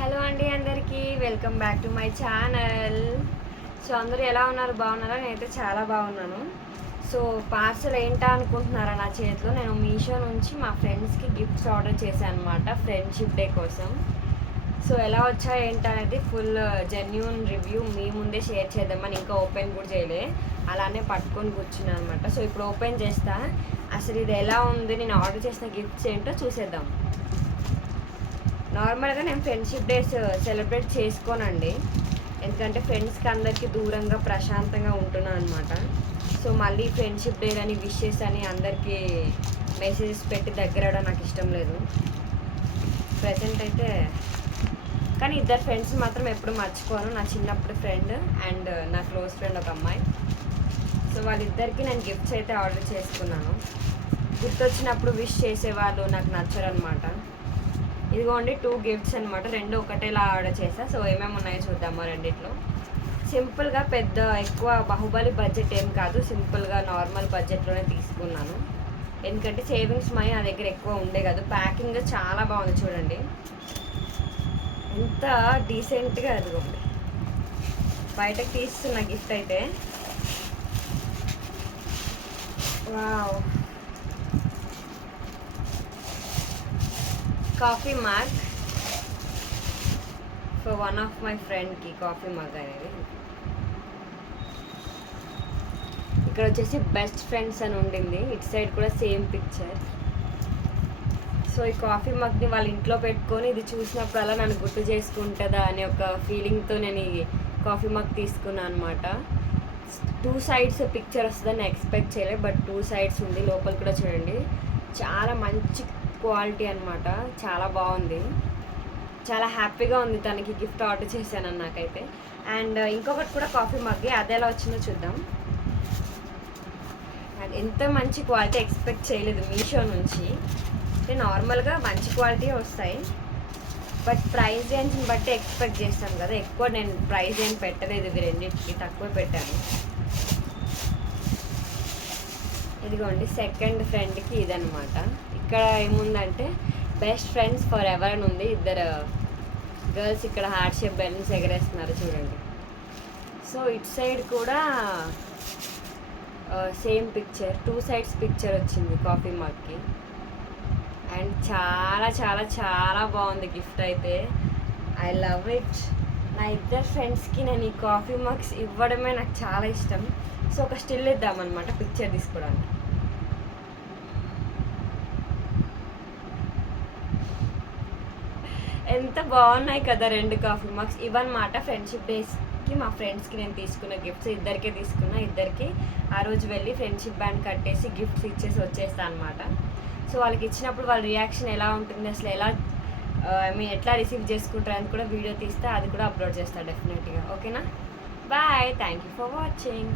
Hello అండి, అందరికీ welcome back to my channel. So అందరూ ఎలా ఉన్నారు, బాగున్నారా? నేనైతే చాలా బాగున్నాను. సో పార్సల్ ఏంటా అనుకుంటున్నారా? నా చేతిలో నేను మీషో నుంచి మా ఫ్రెండ్స్కి గిఫ్ట్స్ ఆర్డర్ చేశాను అనమాట, ఫ్రెండ్షిప్ డే కోసం. సో ఎలా వచ్చా ఏంటనేది ఫుల్ జెన్యూన్ రివ్యూ మీ ముందే షేర్ చేద్దామని ఇంకా ఓపెన్ కూడా చేయలే, అలానే పట్టుకొని కూర్చున్నాను అనమాట. సో ఇప్పుడు ఓపెన్ చేస్తా, అసలు ఇది ఎలా ఉంది, నేను ఆర్డర్ చేసిన గిఫ్ట్స్ ఏంటో చూసేద్దాం. నార్మల్గా నేను ఫ్రెండ్షిప్ డేస్ సెలబ్రేట్ చేసుకోనండి, ఎందుకంటే ఫ్రెండ్స్కి అందరికీ దూరంగా ప్రశాంతంగా ఉంటున్నాను అనమాట. సో మళ్ళీ ఫ్రెండ్షిప్ డే అని విషెస్ అని అందరికీ మెసేజెస్ పెట్టి దగ్గరడం నాకు ఇష్టం లేదు ప్రజెంట్ అయితే. కానీ ఇద్దరు ఫ్రెండ్స్ మాత్రం ఎప్పుడు మర్చిపోను, నా చిన్నప్పుడు ఫ్రెండ్ అండ్ నా క్లోజ్ ఫ్రెండ్ ఒక అమ్మాయి. సో వాళ్ళిద్దరికీ నేను గిఫ్ట్స్ అయితే ఆర్డర్ చేసుకున్నాను. గుర్తొచ్చినప్పుడు విష్ చేసేవాళ్ళు నాకు నచ్చరు అనమాట. ఇదిగోండి 2 గిఫ్ట్స్ అనమాట, రెండు ఒకటేలా ఆర్డర్ చేసా. సో ఏమేమి ఉన్నాయో చూద్దామా. రెండిట్లో సింపుల్గా, పెద్ద ఎక్కువ బాహుబలి బడ్జెట్ ఏం కాదు, సింపుల్గా నార్మల్ బడ్జెట్లోనే తీసుకున్నాను. ఎందుకంటే సేవింగ్స్ మనీ నా దగ్గర ఎక్కువ ఉండే కాదు. ప్యాకింగ్ చాలా బాగుంది చూడండి, ఎంత డీసెంట్గా. అదిగోండి బయటకు తీస్తున్న గిఫ్ట్ అయితే, wow, coffee mug for one of my ఫ్రెండ్కి. కాఫీ మగ్ అనేది ఇక్కడ వచ్చేసి బెస్ట్ ఫ్రెండ్స్ అని ఉండింది, ఇటు సైడ్ కూడా సేమ్ పిక్చర్. సో ఈ కాఫీ మగ్ని వాళ్ళ ఇంట్లో పెట్టుకొని ఇది చూసినప్పుడల్లా నన్ను గుర్తు చేసుకుంటుందా అనే ఒక ఫీలింగ్తో నేను ఈ కాఫీ మగ్ తీసుకున్నాను అనమాట. 2 sides పిక్చర్ వస్తుందని ఎక్స్పెక్ట్ చేయలేదు, బట్ 2 sides ఉంది. లోపల కూడా చూడండి, చాలా మంచి క్వాలిటీ అనమాట, చాలా బాగుంది. చాలా హ్యాపీగా ఉంది తనకి గిఫ్ట్ ఆర్డర్ చేశానని నాకైతే. అండ్ ఇంకొకటి కూడా కాఫీ మగ్గి, అది ఎలా వచ్చిందో చూద్దాం. అది ఎంత మంచి క్వాలిటీ ఎక్స్పెక్ట్ చేయలేదు మీషో నుంచి. అంటే నార్మల్గా మంచి క్వాలిటీ వస్తాయి, బట్ ప్రైస్ రేంజ్ని బట్టి ఎక్స్పెక్ట్ చేస్తాం కదా. ఎక్కువ నేను ప్రైస్ ఏం పెట్టలేదు, ఇవి రెండింటికి తక్కువ పెట్టాను. ఇదిగోండి సెకండ్ ఫ్రెండ్కి ఇదనమాట. ఇక్కడ ఏముందంటే బెస్ట్ ఫ్రెండ్స్ ఫర్ ఎవర్ అని ఉంది. ఇద్దరు గర్ల్స్ ఇక్కడ హార్ట్ షేప్ బెలూన్స్ ఎగరేస్తున్నారు చూడండి. సో ఇటు సైడ్ కూడా సేమ్ పిక్చర్, 2 sides పిక్చర్ వచ్చింది కాఫీ మగ్కి. అండ్ చాలా చాలా చాలా బాగుంది గిఫ్ట్ అయితే, ఐ లవ్ ఇట్. నా ఇద్దరు ఫ్రెండ్స్కి నేను ఈ కాఫీ మగ్స్ ఇవ్వడమే నాకు చాలా ఇష్టం. సో ఒక స్టిల్ ఇద్దామన్నమాట పిక్చర్ తీసుకోవడానికి. ఎంత బాగున్నాయి కదా 2 కాఫీ మగ్స్. ఇవన్నమాట ఫ్రెండ్షిప్ డేస్కి మా ఫ్రెండ్స్కి నేను తీసుకున్న గిఫ్ట్స్. ఇద్దరికే తీసుకున్నా, ఇద్దరికి ఆ రోజు వెళ్ళి ఫ్రెండ్షిప్ బ్యాండ్ కట్టేసి గిఫ్ట్స్ ఇచ్చేసి వచ్చేస్తాను అనమాట. సో వాళ్ళకి ఇచ్చినప్పుడు వాళ్ళ రియాక్షన్ ఎలా ఉంటుంది, అసలు ఎలా ఎట్లా రిసీవ్ చేసుకుంటారు అని కూడా వీడియో తీస్తే అది కూడా అప్లోడ్ చేస్తాను డెఫినెట్గా. ఓకేనా, bye, thank you for watching.